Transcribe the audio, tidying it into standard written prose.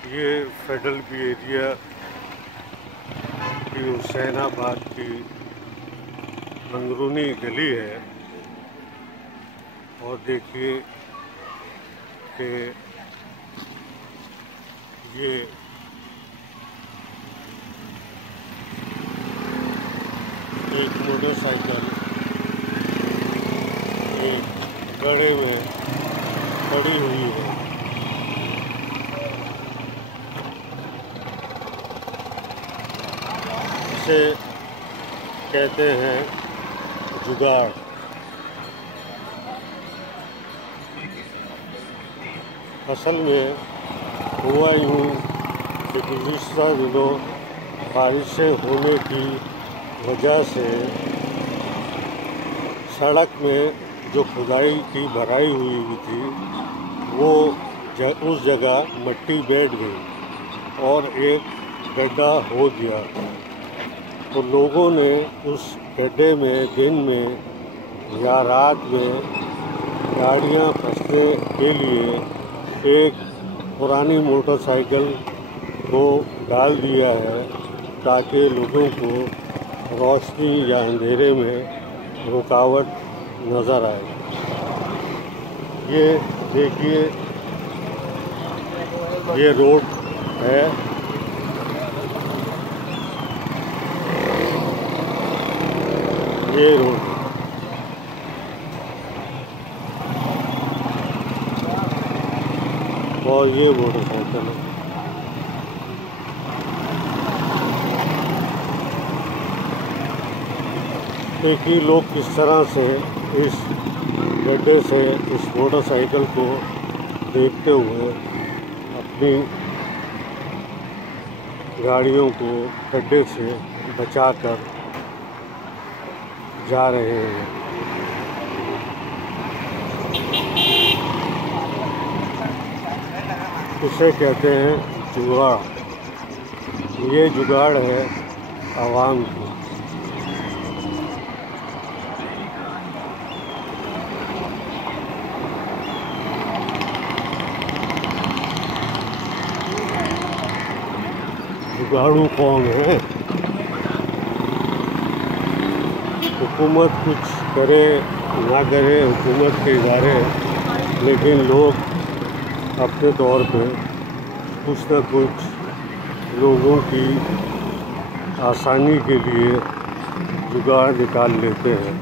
ये federal B area की हुसैनाबाद की अंदरूनी गली है और देखिए कि ये एक मोटरसाइकिल एक गड्ढे में खड़ी हुई है। इसे कहते हैं जुगाड़। असल में हुआ यूँ कि गुज़िश्ता दिनों बारिशें होने की वजह से सड़क में जो खुदाई की भराई हुई थी वो उस जगह मिट्टी बैठ गई और एक गड्ढा हो गया। तो लोगों ने उस गड्ढे में दिन में या रात में गाड़ियां फंसने के लिए एक पुरानी मोटरसाइकिल को डाल दिया है ताकि लोगों को रोशनी या अंधेरे में रुकावट नज़र आए। ये देखिए ये रोड है। ये रोड और ये मोटरसाइकिल है। देखिए लोग किस तरह से इस गड्ढे से इस मोटरसाइकिल को देखते हुए अपनी गाड़ियों को गड्ढे से बचाकर जा रहे हैं। इसे कहते हैं जुगाड़। ये जुगाड़ है आवाम की। जुगाड़ू कौन है? हुकूमत कुछ करे ना करे, हुकूमत के इदारे, लेकिन लोग अपने तौर पे कुछ न कुछ लोगों की आसानी के लिए जुगाड़ निकाल लेते हैं।